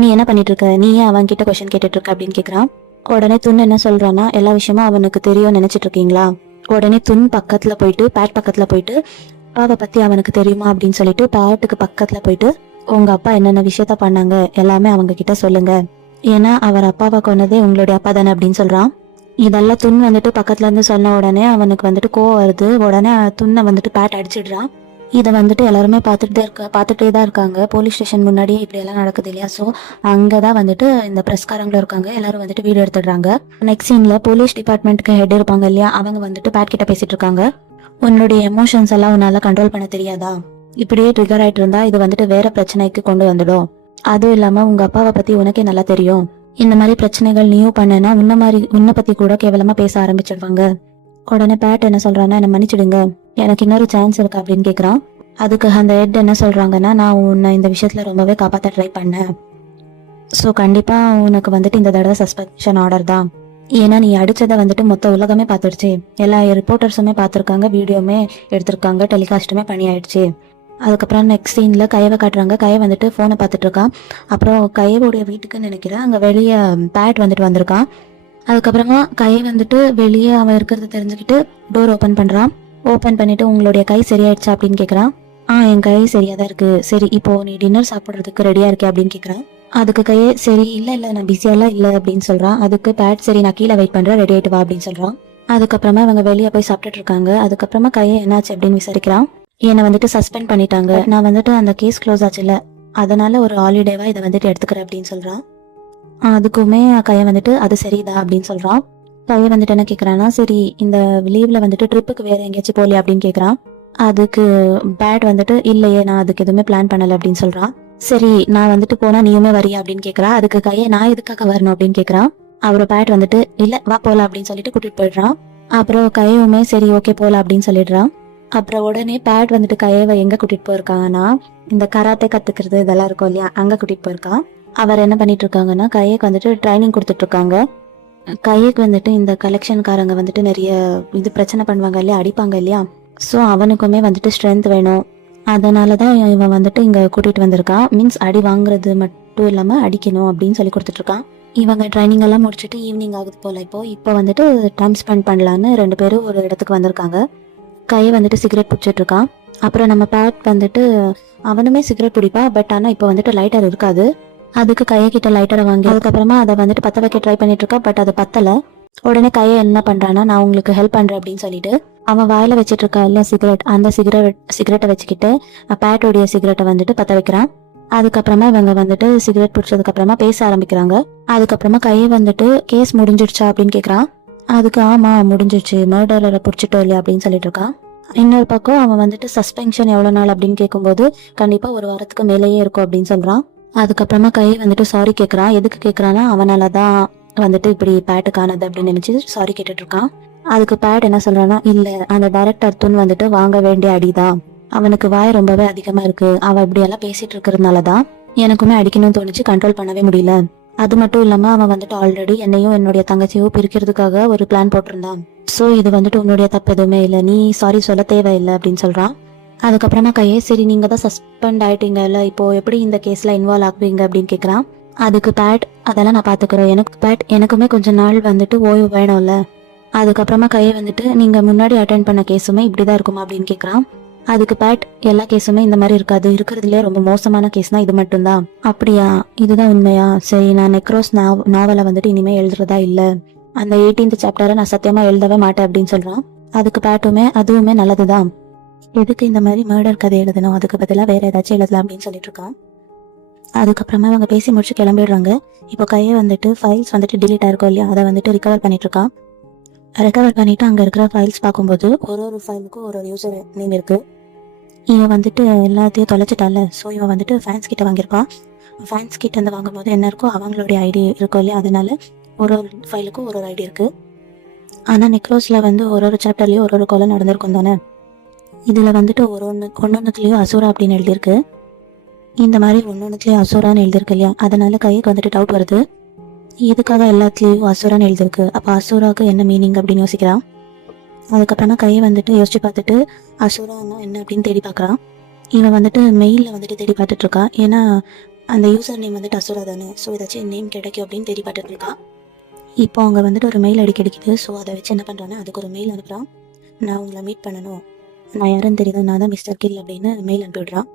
நீ என்ன பண்ணிட்டு இருக்க, நீ ஏன் அவன் கிட்ட கொஸ்டின் கேட்டுட்டு இருக்க அப்படின்னு கேக்குறான். உடனே துன் என்ன சொல்றான்னா எல்லா விஷயமும் அவனுக்கு தெரியும் நினைச்சிட்டு இருக்கீங்களா. உடனே துன் பக்கத்துல போயிட்டு பேட் பக்கத்துல போயிட்டு அப்பாவை பத்தி அவனுக்கு தெரியுமா அப்படின்னு சொல்லிட்டு பேட்டுக்கு பக்கத்துல போயிட்டு உங்க அப்பா என்னென்ன விஷயத்த பண்ணாங்க எல்லாமே அவங்க கிட்ட சொல்லுங்க, ஏன்னா அவர் அப்பாவை கொன்னதே உங்களுடைய அப்பா தானே அப்படின்னு சொல்றான். இதெல்லாம் துன் வந்துட்டு பக்கத்துல இருந்து சொன்ன உடனே அவனுக்கு வந்துட்டு கோவம் வருது. உடனே துண்ணை வந்துட்டு பேட் அடிச்சிடுறான். இதை வந்துட்டு எல்லாருமே பார்த்துட்டே தான் இருக்காங்க. போலீஸ் ஸ்டேஷன் முன்னாடியே இப்படி எல்லாம் நடக்குது இல்லையா. ஸோ அங்கதான் வந்துட்டு இந்த பிரஸ்காரங்களும் இருக்காங்க. எல்லாரும் வந்துட்டு வீடியோ எடுத்துடுறாங்க. நெக்ஸ்ட் சீன்ல போலீஸ் டிபார்ட்மெண்ட்க்கு ஹெட் இருப்பாங்க இல்லையா, அவங்க வந்துட்டு பேட் கிட்ட பேசிட்டு இருக்காங்க. உன்னுடைய எமோஷன்ஸ் எல்லாம் உன்னால கண்ட்ரோல் பண்ண தெரியாதா, இப்படியே ட்ரிகர் ஆயிட்டு இருந்தா இது வந்துட்டு வேற பிரச்சனைக்கு கொண்டு வந்துடும். அதுவும் இல்லாம உங்க அப்பாவை பத்தி உனக்கே நல்லா தெரியும், இந்த மாதிரி பிரச்சனைகள் நீயும் பண்ணனா உன்னை பத்தி கூட கேவலமா பேச ஆரம்பிச்சிடுவாங்க. உடனே பேட் என்ன சொல்றான்னா என்ன மன்னிச்சிடுங்க, எனக்கு இன்னொரு சான்ஸ் இருக்கு அப்படின்னு கேக்குறான். அதுக்கு அந்த ஹெட் என்ன சொல்றாங்கன்னா நான் உன்னை இந்த விஷயத்துல ரொம்பவே காப்பாத்த ட்ரை பண்ணேன். ஸோ கண்டிப்பா உனக்கு வந்துட்டு இந்த தடவை சஸ்பென்ஷன் ஆர்டர் தான். ஏன்னா நீ அடிச்சதை வந்துட்டு மொத்த உலகமே பார்த்துடுச்சு, எல்லா ரிப்போர்ட்டர்ஸுமே பார்த்துருக்காங்க, வீடியோமே எடுத்திருக்காங்க, டெலிகாஸ்ட்டுமே பண்ணி ஆயிடுச்சு. அதுக்கப்புறம் நெக்ஸ்ட் சீன்ல கையவை காட்டுறாங்க. கையை வந்துட்டு போனை பார்த்துட்டு இருக்கான். அப்புறம் கையவுடைய வீட்டுக்குன்னு நினைக்கிறேன், அங்க வெளியே பேட் வந்துட்டு வந்திருக்கான். அதுக்கப்புறமா கையை வந்துட்டு வெளியே அவன் இருக்கிறத தெரிஞ்சுக்கிட்டு டோர் ஓபன் பண்றான். ஓபன் பண்ணிட்டு உங்களுடைய கை சரியாயிடுச்சா அப்படின்னு கேக்குறான். என் கை சரியாதான் இருக்கு, சரி இப்போ நீ டின்னர் சாப்பிடுறதுக்கு ரெடியா இருக்கே அப்படின்னு கேக்குறான். அதுக்கு கையே சரி இல்ல நான் பிஸியெல்லாம் இல்ல அப்படின்னு சொல்றான். அதுக்கு பேட் சரி நான் கீழே வெயிட் பண்றேன், ரெடி ஆயிட்டு வா அப்படின்னு சொல்றான். அதுக்கப்புறமா அவங்க வெளியே போய் சாப்பிட்டுட்டு இருக்காங்க. அதுக்கப்புறமா கையை என்னாச்சு அப்படின்னு விசாரிக்கிறான். என்னை வந்துட்டு சஸ்பெண்ட் பண்ணிட்டாங்க, நான் வந்துட்டு அந்த கேஸ் க்ளோஸ் ஆச்சுல்ல, அதனால ஒரு ஹாலிடேவா இதை வந்துட்டு எடுத்துக்கிறேன் அப்படின்னு சொல்றான். அதுக்குமே கையை வந்துட்டு அது சரிதா அப்படின்னு சொல்றான். கையை வந்துட்டு என்ன கேக்குறான்னா சரி இந்த லீவ்ல வந்துட்டு ட்ரிப்புக்கு வேற எங்கேயாச்சும் போலியா அப்படின்னு கேக்குறான். அதுக்கு பேட் வந்துட்டு இல்லையே நான் அதுக்கு எதுவுமே பிளான் பண்ணல அப்படின்னு சொல்றான். சரி நான் வந்துட்டு போனா நீயுமே வரியா அப்படின்னு கேக்குறா. அதுக்கு கையை நான் எதுக்காக வரணும் அப்படின்னு கேக்குறான். அப்புறம் பேட் வந்துட்டு இல்ல வா போலாம் அப்படின்னு சொல்லிட்டு கூட்டிட்டு போயிடுறான். அப்புறம் கையுமே சரி ஓகே போலாம் அப்படின்னு சொல்லிடுறான். அப்புறம் உடனே பேட் வந்துட்டு கையவை எங்க கூட்டிட்டு போயிருக்காங்கன்னா இந்த கராத்தே கத்துக்கிறது இதெல்லாம் இருக்கும் இல்லையா, அங்க கூட்டிட்டு போயிருக்கான். அவர் என்ன பண்ணிட்டு இருக்காங்கன்னா கையக்கு வந்துட்டு ட்ரைனிங் கொடுத்துட்டு இருக்காங்க. கையக்கு வந்துட்டு இந்த கலெக்ஷன்காரங்க வந்துட்டு நிறைய இது பிரச்சனை பண்ணுவாங்க இல்லையா, அடிப்பாங்க இல்லையா. ஸோ அவனுக்குமே வந்துட்டு ஸ்ட்ரென்த் வேணும், அதனாலதான் இவன் வந்துட்டு இங்க கூட்டிட்டு வந்திருக்கான். மீன்ஸ் அடி வாங்குறது மட்டும் இல்லாம அடிக்கணும் அப்படின்னு சொல்லி கொடுத்துட்டு இருக்கான். இவங்க ட்ரைனிங் எல்லாம் முடிச்சுட்டு ஈவினிங் ஆகுது போல. இப்போ வந்துட்டு டைம் ஸ்பெண்ட் பண்ணலான்னு 2 பேரும் ஒரு இடத்துக்கு வந்திருக்காங்க. கையை வந்துட்டு சிகரெட் பிடிச்சிட்டு இருக்கான். அப்புறம் நம்ம பேட் வந்துட்டு அவனுமே சிகரெட் பிடிப்பா, பட் ஆனா இப்போ வந்துட்டு லைட்டர் இருக்காது. அதுக்கு கையை கிட்ட லைட்டரை வாங்கி அதுக்கப்புறமா அதை வந்துட்டு பற்ற வைக்க ட்ரை பண்ணிட்டு இருக்கா. பட் அது பத்தலை. உடனே கையை என்ன பண்றான்னா, நான் உங்களுக்கு ஹெல்ப் பண்றேன் அப்படின்னு சொல்லிட்டு அவன் வாயில வச்சிட்டு இருக்கா இல்லையா சிகரெட், அந்த சிகரெட்டை வச்சுக்கிட்டு பேட்டோடைய சிகரெட்டை வந்துட்டு பற்ற வைக்கிறான். அதுக்கப்புறமா இவங்க வந்துட்டு சிகரெட் பிடிச்சதுக்கு அப்புறமா பேச ஆரம்பிக்கிறாங்க. அதுக்கப்புறமா கையை வந்துட்டு கேஸ் முடிஞ்சிடுச்சா அப்படின்னு கேக்குறான். அதுக்கு ஆமா முடிஞ்சிடுச்சு, மர்டரரை பிடிச்சிட்டோம் இல்லையா அப்படின்னு சொல்லிட்டு இருக்கான். இன்னொரு பக்கம் அவன் வந்துட்டு சஸ்பென்ஷன் எவ்வளவு நாள் அப்படின்னு கேட்கும்போது கண்டிப்பா 1 வாரத்துக்கு மேலேயே இருக்கும் அப்படின்னு சொல்றான். அதுக்கப்புறமா கையை வந்துட்டு சாரி கேட்கறான். எதுக்கு கேட்கறான்னா, அவனாலதான் வந்துட்டு இப்படி பேட்டு காணது அப்படின்னு நினைச்சு சாரி கேட்டுட்டு இருக்கான். அதுக்கு பேட் என்ன சொல்றான்னா, இல்ல அந்த டைரக்டர் துன் வந்துட்டு வாங்க வேண்டிய அடிதான், அவனுக்கு வாய் ரொம்பவே அதிகமா இருக்கு, அவ இப்படி எல்லாம் பேசிட்டு இருக்கிறதுனாலதான் எனக்குமே அடிக்கணும்னு தோணுச்சு, கண்ட்ரோல் பண்ணவே முடியல. அது மட்டும் இல்லாம அவன் வந்துட்டு ஆல்ரெடி என்னையும் என்னுடைய தங்கச்சியும் பிரிக்கிறதுக்காக ஒரு பிளான் போட்டிருந்தான். சோ இது வந்துட்டு உன்னுடைய தப்பு எதுவுமே இல்லை, நீ சாரி சொல்ல தேவையில்லை அப்படின்னு சொல்றான். அதுக்கப்புறமா கையே சரி நீங்க தான் சஸ்பெண்ட் ஆயிட்டீங்கல்ல, இப்போ எப்படி இந்த கேஸ்ல இன்வால்வ் ஆகுவீங்க அப்படின்னு கேக்குறான். அதுக்கு பேட் அதெல்லாம் நான் பாத்துக்கிறேன், எனக்குமே கொஞ்ச நாள் வந்துட்டு ஓய்வு வேணும்ல. அதுக்கப்புறமா கையை வந்துட்டு நீங்க முன்னாடி அட்டென்ட் பண்ண கேஸுமே இப்படிதான் இருக்குமா அப்படின்னு கேக்குறான். அதுக்கு பேட் எல்லா கேஸுமே இந்த மாதிரி இருக்காது, இருக்கிறதுலே ரொம்ப மோசமான கேஸ்னா இது மட்டும்தான். அப்படியா, இதுதான் உண்மையா? சரி, நான் நெக்ரோஸ் நாவலை வந்துட்டு இனிமே எழுதுறதா இல்ல, அந்த 18th சாப்டரை நான் சத்தியமா எழுதவே மாட்டேன் அப்படின்னு சொல்றான். அதுக்கு பேட்டுமே அதுவுமே நல்லதுதான், எதுக்கு இந்த மாதிரி மர்டர் கதை எழுதணும், அதுக்கு பதிலாக வேற ஏதாச்சும் எழுதலாம் அப்படின்னு சொல்லிட்டு இருக்கான். அதுக்கப்புறமா அவங்க பேசி முடிச்சு கிளம்பிடுறாங்க. இப்போ கையை வந்துட்டு ஃபைல்ஸ் வந்துட்டு டிலீட் ஆயிருக்கும் இல்லையா, அதை வந்துட்டு ரிகவர் பண்ணிட்டு இருக்கான். ரெக்கவர் பண்ணிட்டு அங்க இருக்கிற ஃபைல்ஸ் பார்க்கும்போது ஒரு ஃபைலுக்கும் ஒரு யூசர் நேம் இருக்கு. இவன் வந்துட்டு எல்லாத்தையும் தொலைச்சிட்டால, ஸோ இவன் வந்துட்டு ஃபேன்ஸ் கிட்ட வாங்கியிருப்பான். ஃபேன்ஸ் கிட்ட இருந்து வாங்கும்போது என்ன இருக்கோ அவங்களுடைய ஐடி இருக்கும் இல்லையா, அதனால ஒரு ஃபைலுக்கும் ஒரு ஐடி இருக்கு. ஆனா நெக்ரோஸ்ல வந்து ஒரு சாப்டர்லயும் ஒரு கொலை நடந்திருக்கும் தானே. இதுல வந்துட்டு ஒன்னொன்னுலயும் அசுரா அப்படின்னு எழுதியிருக்கு. இந்த மாதிரி ஒன்னொன்னுலயும் அசுரான்னு எழுதியிருக்கு இல்லையா, அதனால கைக்கு வந்துட்டு டவுட் வருது, எதுக்காக எல்லாத்துலயும் அசுரான்னு எழுதிருக்கு, அப்ப அசுராக்கு என்ன மீனிங் அப்படின்னு யோசிக்கிறான். அதுக்கப்புறமா கையை வந்துட்டு யோசிச்சு பார்த்துட்டு அசுரான்னா என்ன அப்படின்னு தேடி பார்க்கறான். இவன் வந்துட்டு மெயிலில் வந்துட்டு தேடி பார்த்துட்டு இருக்கான், ஏன்னா அந்த யூசர் நேம் வந்துட்டு அசுரா தானே, ஸோ ஏதாச்சும் நேம் கிடைக்கும் அப்படின்னு தேடி பார்த்துட்டு இருக்கான். இப்போ அவங்க வந்துட்டு ஒரு மெயில் ஐடி கிடைக்குது. ஸோ அதை வச்சு என்ன பண்ணுறான்னா, அதுக்கு ஒரு மெயில் அனுப்புகிறான். நான் உங்களை மீட் பண்ணணும், நான் யாருன்னு தெரியுது, நான் தான் மிஸ்டர் கில் அப்படின்னு மெயில் அனுப்பிவிடுறான்.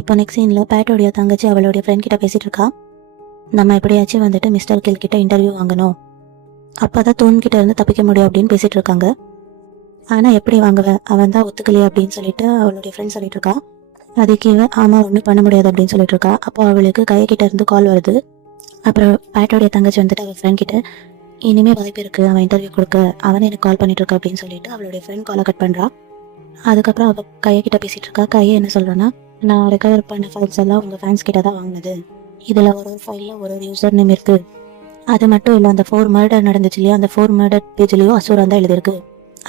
இப்போ நெக்ஸ்ட் சீனில் பேட்டோடைய தங்கச்சி அவளுடைய ஃப்ரெண்ட் கிட்ட பேசிட்டு இருக்கா. நம்ம எப்படியாச்சும் வந்துட்டு மிஸ்டர் கில் கிட்ட இன்டர்வியூ வாங்கணும், அப்போதான் தூண்கிட்ட இருந்து தப்பிக்க முடியும் அப்படின்னு பேசிட்டு இருக்காங்க. ஆனால் எப்படி வாங்குவேன், அவன் தான் ஒத்துக்கலையே அப்படின்னு சொல்லிட்டு அவளுடைய ஃப்ரெண்ட் சொல்லிட்டு இருக்கா. அதுக்கு இவன் ஆமா ஒன்றும் பண்ண முடியாது அப்படின்னு சொல்லிட்டு இருக்கா. அப்போ அவளுக்கு கைக்கிட்ட இருந்து கால் வருது. அப்புறம் பேட்டோடைய தங்கச்சி வந்துட்டு அவள் ஃப்ரெண்ட் கிட்ட இனிமே வாய்ப்பு இருக்கு அவன் இன்டர்வியூ கொடுக்க, அவனே எனக்கு கால் பண்ணிட்டு இருக்கா அப்படின்னு சொல்லிட்டு அவளுடைய ஃப்ரெண்ட் காலை கட் பண்றா. அதுக்கப்புறம் அவள் கையக்கிட்ட பேசிட்டு இருக்கா. கையை என்ன சொல்றான்னா, நான் ரெக்கவர் பண்ண ஃபைல்ஸ் எல்லாம் உங்க ஃபேன்ஸ் கிட்ட தான் வாங்கினது, இதுல ஒரு ஃபைல்ல ஒரு யூசர் நேம் இருக்கு, அது மட்டும் இல்ல அந்த 4 மர்டர் நடந்துச்சு இல்லையா, அந்த 4 மர்டர் பேஜ்லயும் அசூரா தான் எழுதிருக்கு,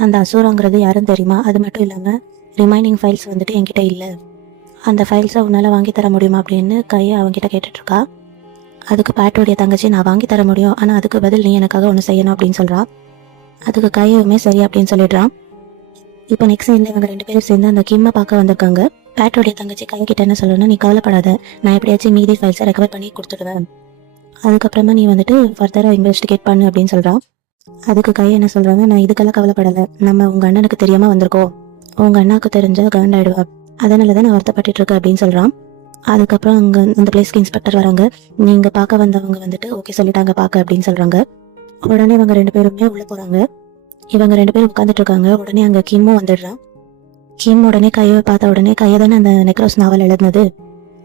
அந்த அசூராங்கிறது யாரும் தெரியுமா, அது மட்டும் இல்லாம ரிமைனிங் ஃபைல்ஸ் வந்துட்டு என்கிட்ட இல்ல, அந்த ஃபைல்ஸை உன்னால வாங்கி தர முடியுமா அப்படின்னு கையை அவன்கிட்ட கேட்டுட்டு இருக்கா. அதுக்கு பேட்டோடைய தங்கச்சி நான் வாங்கி தர முடியும், ஆனா அதுக்கு பதில் நீ எனக்காக ஒன்று செய்யணும் அப்படின்னு சொல்றா. அதுக்கு கையுமே சரி அப்படின்னு சொல்லிடுறான். இப்போ நெக்ஸ்ட் சைட்ல இவங்க 2 பேரும் சேர்ந்து அந்த கிம்மை பார்க்க வந்திருக்காங்க. பேட்டோடைய தங்கச்சி கையை கிட்ட என்ன சொல்லணும்னா, நீ கவலைப்படாத, நான் எப்படியாச்சும் மீதி ஃபைல்ஸை ரெக்கவர் பண்ணி கொடுத்துடுவேன், அதுக்கப்புறமா நீ வந்துட்டு ஃபர்தரா இன்வெஸ்டிகேட் பண்ணு அப்படின்னு சொல்றான். அதுக்கு கையை என்ன சொல்றாங்க, நான் இதுக்கெல்லாம் கவலைப்படலை, நம்ம உங்க அண்ணனுக்கு தெரியாம வந்திருக்கோம், உங்க அண்ணாக்கு தெரிஞ்சா காண்டாயிடுவா, அதனாலதான் நான் வருத்தப்பட்டு இருக்கேன் அப்படின்னு சொல்றான். அதுக்கப்புறம் அங்க அந்த பிளேஸ்க்கு இன்ஸ்பெக்டர் வராங்க. நீங்க பார்க்க வந்தவங்க வந்துட்டு ஓகே சொல்லிட்டாங்க பார்க்க அப்படின்னு சொல்றாங்க. உடனே இவங்க 2 பேருமே உள்ள போறாங்க. இவங்க 2 பேரும் உட்காந்துட்டு இருக்காங்க. உடனே அங்க கிம்மும் வந்துடுறான். கிம் உடனே கையை பார்த்த உடனே, கையை தானே அந்த நெக்ரோஸ் நாவல் எழுதுனது,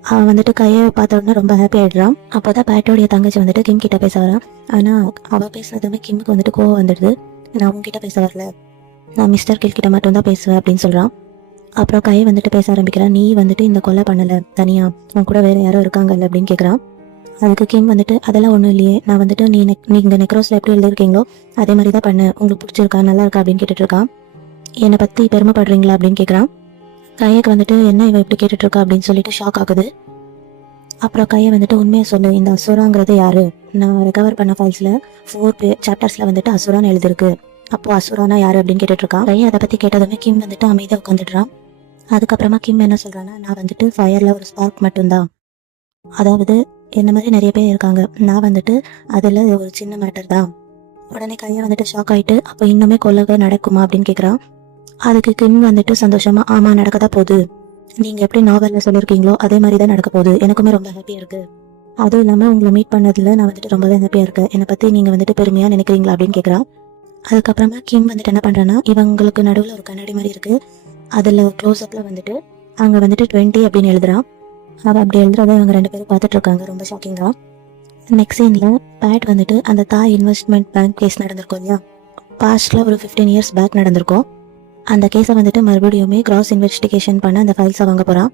அவன் வந்துட்டு கையை பார்த்த உடனே ரொம்ப ஹாப்பி ஆயிடுறான். அப்போதான் பேட்டோடைய தங்கச்சி வந்துட்டு கிம் கிட்ட பேச வரான். ஆனா அவ பேசுனதுமே கிம்முக்கு வந்துட்டு கோவம் வந்துடுது. நான் உங்ககிட்ட பேச வரல, நான் மிஸ்டர் கில் கிட்ட மட்டும் தான் பேசுவேன் அப்படின்னு சொல்றான். அப்புறம் கையை வந்துட்டு பேச ஆரம்பிக்கிறான். நீ வந்துட்டு இந்த கொலை பண்ணல தனியா, உன் கூட வேற யாரும் இருக்காங்கல்ல அப்படின்னு கேட்குறான். அதுக்கு கிம் வந்துட்டு அதெல்லாம் ஒன்றும் இல்லையே, நான் வந்துட்டு நீங்க நெக்ரோஸ்ல எப்படி எழுதிருக்கீங்களோ அதே மாதிரி தான் பண்ணேன், உங்களுக்கு பிடிச்சிருக்கா நல்லா இருக்கா அப்படின்னு கேட்டுட்டு இருக்கான். என்னை பத்தி பெருமைப்படுறீங்களா அப்படின்னு கேட்குறான். கையக்கு வந்துட்டு என்ன இவ எப்படி கேட்டுட்டு இருக்கா அப்படின்னு சொல்லிட்டு ஷாக் ஆகுது. அப்புறம் கையை வந்துட்டு உண்மையை சொல்லு, இந்த அசுராங்கிறது யாரு, நான் ரெக்கவர் பண்ண ஃபைல்ஸ்ல 4 சாப்டர்ஸ்ல வந்துட்டு அசுரான்னு எழுதிருக்கு, அப்போ அசுரானா யாரு அப்படின்னு கேட்டுட்டு இருக்கான். கையை அதை பத்தி கேட்டதுமே கிம் வந்துட்டு அமைதியாக உட்காந்துடுறான். அதுக்கப்புறமா கிம் என்ன சொல்றான்னா, நான் வந்துட்டு ஃபயர்ல ஒரு ஸ்பார்க் மட்டும்தான், அதாவது என்ன மாதிரி நிறைய பேர் இருக்காங்க, நான் வந்துட்டு அதுல ஒரு சின்ன மேட்டர் தான். உடனே கையை வந்துட்டு ஷாக் ஆயிட்டு, அப்போ இன்னுமே கொலை நடக்குமா அப்படின்னு கேட்குறான். அதுக்கு கிம் வந்துட்டு சந்தோஷமா ஆமா நடக்கதான் போகுது, நீங்க எப்படி நாவல்ல சொல்லியிருக்கீங்களோ அதே மாதிரி தான் நடக்க போகுது, எனக்குமே ரொம்ப ஹாப்பியா இருக்கு, அதுவும் இல்லாமல் உங்களை மீட் பண்ணதில் நான் வந்துட்டு ரொம்பவே ஹாப்பியாக இருக்கேன். என்னை பற்றி நீங்கள் வந்துட்டு பெருமையாக நினைக்கிறீங்களா அப்படின்னு கேட்குறா. அதுக்கப்புறமா கிம் வந்துட்டு என்ன பண்ணுறான்னா, இவங்களுக்கு நடுவில் ஒரு கண்ணாடி மாதிரி இருக்குது. அதில் க்ளோஸ்அப்பில் வந்துட்டு அங்கே வந்துட்டு 20 அப்படின்னு எழுதுறான். அவள் அப்படி எழுதுறத இவங்க 2 பேரும் பார்த்துட்டு இருக்காங்க ரொம்ப ஷாக்கிங்காக. நெக்ஸ்ட் சீனில் பேட் வந்துட்டு அந்த தாய் இன்வெஸ்ட்மெண்ட் பேங்க் கேஸ் நடந்திருக்கும் இல்லையா, பாஸ்ட்டில் ஒரு 15 இயர்ஸ் பேக் நடந்திருக்கும். அந்த கேஸை வந்துட்டு மறுபடியுமே கிராஸ் இன்வெஸ்டிகேஷன் பண்ண அந்த ஃபைல்ஸை வாங்க போகிறான்.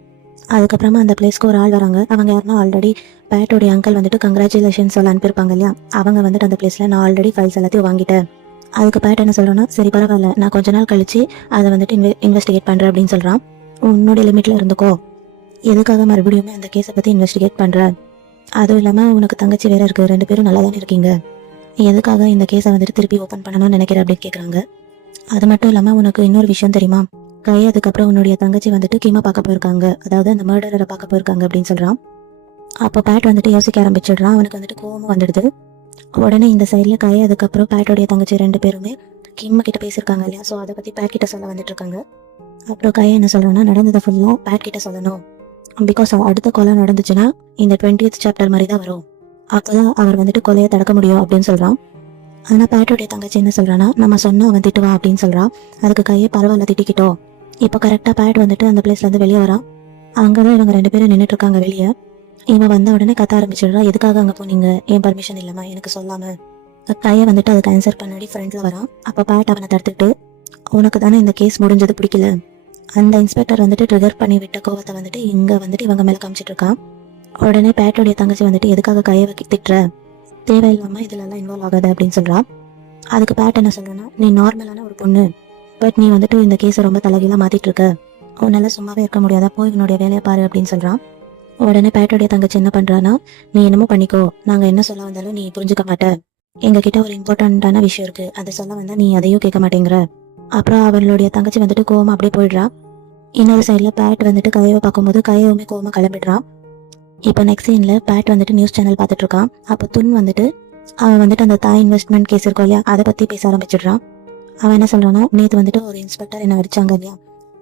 அதுக்கப்புறமா அந்த பிளேஸ்க்கு ஒரு ஆள் வராங்க. அவங்க யாருன்னா ஆல்ரெடி பேட்டோடைய அங்கிள் வந்துட்டு கங்க்ராச்சுலேஷன்ஸ் சொல்ல அனுப்பியிருப்பாங்க இல்லையா, அவங்க வந்துட்டு அந்த பிளேஸில் நான் ஆல்ரெடி ஃபைல்ஸ் எல்லாத்தையும் வாங்கிட்டேன். அதுக்கு பேட் என்ன சொல்கிறேன்னா, சரி பரவாயில்ல, நான் கொஞ்ச நாள் கழிச்சு அதை வந்துட்டு இன்வெஸ்டிகேட் பண்ணுறேன் அப்படின்னு சொல்கிறான். உன்னுடைய லிமிட்டில் இருந்துக்கோ, எதுக்காக மறுபடியுமே அந்த கேஸை பற்றி இன்வெஸ்டிகேட் பண்ணுற? அதுவும் இல்லாமல் உனக்கு தங்கச்சி வேற இருக்குது, 2 பேரும் நல்லா தானே இருக்கீங்க, எதுக்காக இந்த கேஸை வந்துட்டு திருப்பி ஓப்பன் பண்ணணும்னு நினைக்கிறேன் அப்படின்னு கேட்குறாங்க. அது மட்டும் இல்லாமல் உனக்கு இன்னொரு விஷயம் தெரியுமா, கை அதுக்கப்புறம் உன்னுடைய தங்கச்சி வந்துட்டு கீமா பார்க்க போயிருக்காங்க, அதாவது அந்த மர்டரரை பார்க்க போயிருக்காங்க அப்படின்னு சொல்கிறான். அப்போ பேட் வந்துட்டு யோசிக்க ஆரம்பிச்சிடுறான். அவனுக்கு வந்துட்டு கோவமும் வந்துடுது. உடனே இந்த சைடில் கை அதுக்கப்புறம் பேட்டோடைய தங்கச்சி 2 பேருமே கிம்ம கிட்ட பேசியிருக்காங்க இல்லையா, ஸோ அதை பற்றி பேட் கிட்ட சொல்ல வந்துட்டு இருக்காங்க. அப்புறம் கையை என்ன சொல்கிறான்னா, நடந்ததை ஃபுல்லாக பேட் கிட்ட சொல்லணும், பிகாஸ் அடுத்த கொலை நடந்துச்சுன்னா இந்த 20th சாப்டர் மாதிரி தான் வரும், அப்போதான் அவர் வந்துட்டு கொலையை தடுக்க முடியும் அப்படின்னு சொல்கிறான். ஆனால் பேட்டோடைய தங்கச்சி என்ன சொல்கிறான்னா, நம்ம சொன்னால் அவன் திட்டுவா அப்படின்னு சொல்கிறான். அதுக்கு கையை பரவாயில்ல திட்டிக்கிட்டோம். இப்போ கரெக்டாக பேட் வந்துட்டு அந்த பிளேஸ்லேருந்து வெளியே வரான். அங்கே தான் இவங்க 2 பேரும் நின்றுட்டு இருக்காங்க வெளியே. இவன் வந்த உடனே கத்த ஆரம்பிச்சிடுறா, எதுக்காக அங்கே போனீங்க, ஏன் பர்மிஷன் இல்லாமா எனக்கு சொல்லாமல். கையை வந்துட்டு அதுக்கு ஆன்சர் பண்ணாடி ஃப்ரெண்டில் வரான். அப்போ பேட் அவனை தடுத்துட்டு, உனக்கு தானே இந்த கேஸ் முடிஞ்சது பிடிக்கல, அந்த இன்ஸ்பெக்டர் வந்துட்டு ட்ரிகர் பண்ணி விட்ட கோவத்தை வந்துட்டு இங்கே வந்துட்டு இவங்க மேலே காமிச்சிட்டு இருக்கான். உடனே பேட்டோடைய தங்கச்சி வந்துட்டு எதுக்காக கையை திட்டுற, தேவையில்லாமல் இதிலெல்லாம் இன்வால்வ் ஆகாது அப்படின்னு சொல்கிறான். அதுக்கு பேட் என்ன சொல்கிறேன்னா, நீ நார்மலான ஒரு பொண்ணு, பட் நீ வந்துட்டு இந்த கேஸை ரொம்ப தலைகீழாக மாற்றிட்டு இருக்க, உன்னால சும்மாவே இருக்க முடியாதா, போய் இவனுடைய வேலையை பாரு அப்படின்னு சொல்கிறான். உடனே பேட்டோடைய தங்கச்சி என்ன பண்ணுறான்னா, நீ என்னமோ பண்ணிக்கோ, நாங்கள் என்ன சொல்ல வந்தாலும் நீ புரிஞ்சுக்க மாட்ட, எங்ககிட்ட ஒரு இம்பார்ட்டண்ட்டான விஷயம் இருக்குது, அதை சொல்ல வந்தால் நீ அதையும் கேட்க மாட்டேங்கிற. அப்புறம் அவளுடைய தங்கச்சி வந்துட்டு கோவமாக அப்படியே போயிடுறா. இன்னொரு சைடில் பேட் வந்துட்டு கையை பார்க்கும்போது கையவுமே கோவமாக கிளம்பிடுறான். இப்போ நெக்ஸ்ட் சீனில் பேட் வந்துட்டு நியூஸ் சேனல் பார்த்துட்டு இருக்கான். அப்போ துன் வந்துட்டு அவன் வந்துட்டு அந்த தாய் இன்வெஸ்ட்மெண்ட் கேஸ் இருக்கும் இல்லையா, அதை பற்றி பேச ஆரம்பிச்சிடுறான். அவன் என்ன சொல்கிறான்னா, நேற்று வந்துட்டு ஒரு இன்ஸ்பெக்டர் என்ன அடிச்சாங்க இல்லையா,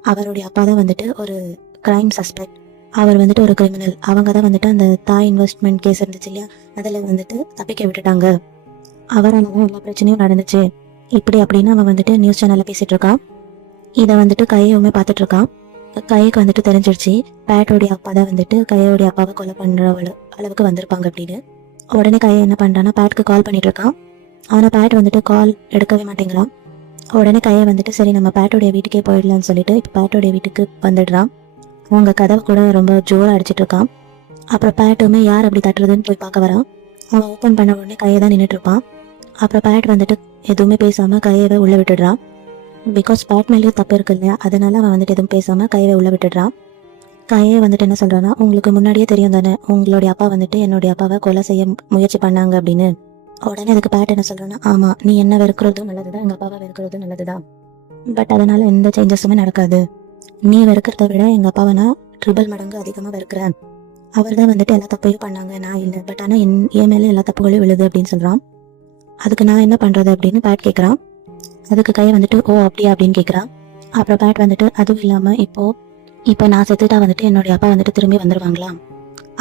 அவருடைய அப்பா தான் வந்துட்டு ஒரு கிரைம் சஸ்பெக்ட், அவர் வந்துட்டு ஒரு கிரிமினல், அவங்க தான் வந்துட்டு அந்த தாய் இன்வெஸ்ட்மெண்ட் கேஸ் இருந்துச்சு இல்லையா, அதில் வந்துட்டு தப்பிக்க விட்டுட்டாங்க, அவரால் தான் எல்லா பிரச்சனையும் நடந்துச்சு இப்படி அப்படின்னு அவன் வந்துட்டு நியூஸ் சேனலில் பேசிகிட்டு இருக்கான். இதை வந்துட்டு கையவுமே பார்த்துட்டு இருக்கான். கைக்கு வந்துட்டு தெரிஞ்சிருச்சு பேட்டோடைய அப்பா தான் வந்துட்டு கையோடைய அப்பாவை கொலை பண்ணுற அளவுக்கு வந்திருப்பாங்க அப்படின்னு. உடனே கையை என்ன பண்ணுறான்னா, பேட்டுக்கு கால் பண்ணிட்டு இருக்கான். ஆனால் பேட் வந்துட்டு கால் எடுக்கவே மாட்டேங்கிறான். உடனே கையை வந்துட்டு சரி நம்ம பேட்டோடைய வீட்டுக்கே போயிடலான்னு சொல்லிட்டு இப்போ பேட்டோடைய வீட்டுக்கு வந்துடுறான். அவங்க கதவை கூட ரொம்ப ஜோராக அடிச்சிட்டு இருக்கான். அப்புறம் பேட்டுமே யார் அப்படி தட்டுறதுன்னு போய் பார்க்க வரான். அவன் ஓப்பன் பண்ண உடனே கையை தான் நின்றுட்டு இருப்பான். அப்புறம் பேட் வந்துட்டு எதுவுமே பேசாமல் கையவே உள்ளே விட்டுடுறான். பிகாஸ் பேட் மேலேயும் தப்பு இருக்கு இல்லையா, அதனால அவன் வந்துட்டு எதுவும் பேசாமல் கையை உள்ளே விட்டுடுறான். கையை வந்துட்டு என்ன சொல்கிறான்னா, உங்களுக்கு முன்னாடியே தெரியும் தானே உங்களுடைய அப்பா வந்துட்டு என்னுடைய அப்பாவை கொலை செய்ய முயற்சி பண்ணாங்க அப்படின்னு. உடனே அதுக்கு பேட் என்ன சொல்கிறான்னா, ஆமாம் நீ என்ன வெறுக்கிறதும் நல்லதுதான், எங்கள் அப்பாவை வெறுக்கிறதும் நல்லதுதான், பட் அதனால எந்த சேஞ்சஸுமே நடக்காது, நீ வெறுக்கிறத விட எங்கள் அப்பாவை நான் ட்ரிபிள் மடங்கு அதிகமாக வெறுக்கிறேன், அவர் தான் வந்துட்டு எல்லா தப்பையும் பண்ணாங்க, நான் இல்லை, பட் ஆனால் என் மேலே எல்லா தப்புகளையும் விழுது அப்படின்னு சொல்கிறான். அதுக்கு நான் என்ன பண்ணுறது அப்படின்னு பேட் கேட்குறான். அதுக்கு கையை வந்துட்டு ஓ அப்படியா அப்படின்னு கேட்குறான். அப்புறம் பேட் வந்துட்டு அதுவும் இல்லாமல் இப்போ நான் செத்துட்டா வந்துட்டு என்னுடைய அப்பா வந்துட்டு திரும்பி வந்துடுவாங்களா,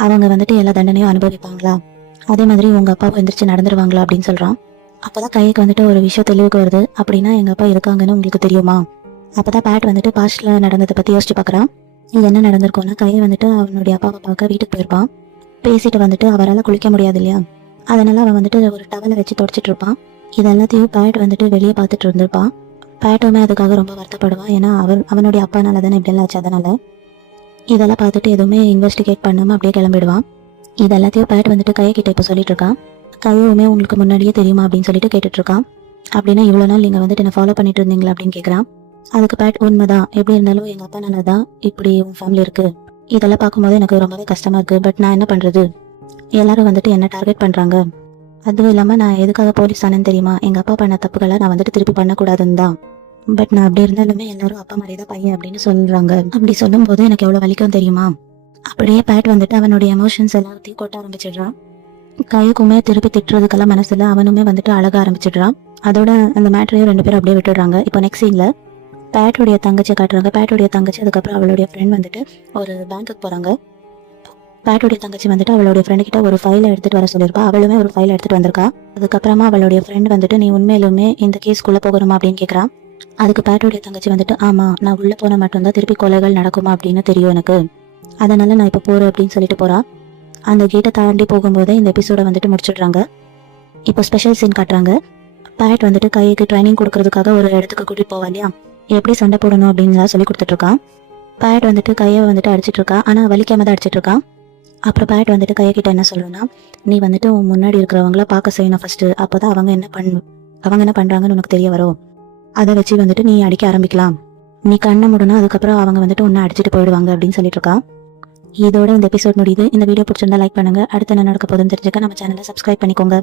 அவங்க வந்துட்டு எல்லா தண்டனையும் அனுபவிப்பாங்களா, அதே மாதிரி உங்கள் அப்பாவும் எந்திரிச்சு நடந்துருவாங்களா அப்படின்னு சொல்கிறான். அப்போ தான் கைக்கு வந்துட்டு ஒரு விஷயம் தெளிவுக்கு வருது. அப்படின்னா எங்கள் அப்பா இருக்காங்கன்னு உங்களுக்கு தெரியுமா? அப்போ தான் பேட் வந்துட்டு பாஸ்டில் நடந்ததை பற்றி யோசிச்சு பார்க்குறான். என்ன நடந்திருக்கோன்னா, கையை வந்துட்டு அவனுடைய அப்பாவை பார்க்க வீட்டுக்கு போயிருப்பான். பேசிட்டு வந்துட்டு அவரால் குளிக்க முடியாது இல்லையா, அதனால அவன் வந்துட்டு ஒரு டவலை வச்சு தொடச்சிட்டு இருப்பான். இது எல்லாத்தையும் பேட் வந்துட்டு வெளியே பார்த்துட்டு இருந்திருப்பான். பேட்டுமே அதுக்காக ரொம்ப வருத்தப்படுவான். ஏன்னா அவனுடைய அப்பானால தானே இப்படியெல்லாம் ஆச்சு. அதனால இதெல்லாம் பார்த்துட்டு எதுவுமே இன்வெஸ்டிகேட் பண்ணாமல் அப்படியே கிளம்பிடுவான். இது எல்லாத்தையும் பேட் வந்துட்டு கையக்கிட்ட இப்போ சொல்லிட்டு இருக்கான். கையுமே உங்களுக்கு முன்னாடியே தெரியுமா அப்படின்னு சொல்லிட்டு கேட்டுட்டு இருக்கான். அப்படின்னா இவ்வளோ நாள் நீங்கள் வந்துட்டு என்ன ஃபாலோ பண்ணிட்டு இருந்தீங்களா அப்படின்னு கேட்குறான். அதுக்கு பேட் உண்மைதான், எப்படி இருந்தாலும் எங்கள் அப்பானால தான் இப்படி உன் ஃபேமிலி இருக்குது, இதெல்லாம் பார்க்கும்போது எனக்கு ரொம்பவே கஷ்டமாக இருக்குது, பட் நான் என்ன பண்ணுறது, எல்லாரும் வந்துட்டு என்ன டார்கெட் பண்ணுறாங்க, அதுவும் இல்லாமல் நான் எதுக்காக போலீஸ் ஆனேன்னு தெரியுமா, எங்கள் அப்பா பண்ண தப்புகளை நான் வந்துட்டு திருப்பி பண்ணக்கூடாதுன்னு தான், பட் நான் அப்படி இருந்தாலுமே எல்லாரும் அப்பா மாதிரி தான் பையன் அப்படின்னு சொல்கிறாங்க, அப்படி சொல்லும்போது எனக்கு எவ்வளோ வலிக்கும் தெரியுமா. அப்படியே பேட் வந்துட்டு அவனுடைய எமோஷன்ஸ் எல்லாத்தையும் கொட்ட ஆரம்பிச்சிடுறான். கைக்குமே திருப்பி திட்டுறதுக்கெல்லாம் மனசில் அவனுமே வந்துட்டு அழக ஆரம்பிச்சிடுறான். அதோட அந்த மேட்ரையும் 2 பேரும் அப்படியே விட்டுடுறாங்க. இப்போ நெக்ஸ்ட் சீனில் பேட்டோடைய தங்கச்சியை காட்டுறாங்க. பேட்டோடைய தங்கச்சி அதுக்கப்புறம் அவளுடைய ஃப்ரெண்ட் வந்துட்டு ஒரு பேங்க்குக்கு போகிறாங்க. பேட்டோடைய தங்கச்சி வந்துட்டு அவளுடைய ஃப்ரெண்டு கிட்ட ஒரு ஃபைலை எடுத்துட்டு வர சொல்லியிருப்பா. அவளுமே ஒரு ஃபைல் எடுத்துட்டு வந்திருக்கா. அதுக்கப்புறமா அவளுடைய ஃப்ரெண்ட் வந்துட்டு நீ உண்மையிலுமே இந்த கேஸ்க்குள்ள போகணுமா அப்படின்னு கேட்கறா. அதுக்கு பேட்டோடைய தங்கச்சி வந்துட்டு ஆமா, நான் உள்ள போன மட்டும்தான் திருப்பி கொலைகள் நடக்குமா அப்படின்னு தெரியும் எனக்கு, அதனால நான் இப்போ போறேன் அப்படின்னு சொல்லிட்டு போறா. அந்த கேட்டை தாண்டி போகும்போதே இந்த எபிசோட வந்துட்டு முடிச்சிடுறாங்க. இப்போ ஸ்பெஷல் சீன் காட்டுறாங்க. பேட் வந்துட்டு கைக்கு ட்ரைனிங் கொடுக்கறதுக்காக ஒரு இடத்துக்கு கூட்டிட்டு போவா இல்லையா, எப்படி சண்டை போடணும் அப்படின்னு சொல்லி கொடுத்துட்டு இருக்கான். பேட் வந்துட்டு கையை வந்துட்டு அடிச்சிட்டு இருக்கா, ஆனா வலிக்காம தான் அடிச்சிட்டு இருக்கான். அப்புறம் பேட் வந்துட்டு கையக்கிட்ட என்ன சொல்லணும்னா, நீ வந்துட்டு உன் முன்னாடி இருக்கிறவங்கள பார்க்க செய்யணும் ஃபர்ஸ்ட், அப்போதான் அவங்க என்ன பண்றாங்கன்னு உனக்கு தெரிய வரும். அதை வச்சு வந்துட்டு நீ அடிக்க ஆரம்பிக்கலாம். நீ கண்ணை மூடணும், அதுக்கப்புறம் அவங்க வந்துட்டு உன்னை அடிச்சுட்டு போயிடுவாங்க அப்படின்னு சொல்லிட்டு இருக்கா. இதோட இந்த எபிசோட் முடியுது. இந்த வீடியோ பிடிச்சிருந்தா லைக் பண்ணுங்க. அடுத்து என்ன நடக்க போகுதுன்னு தெரிஞ்சுக்க நம்ம சேனலை சப்ஸ்கிரைப் பண்ணிக்கோங்க.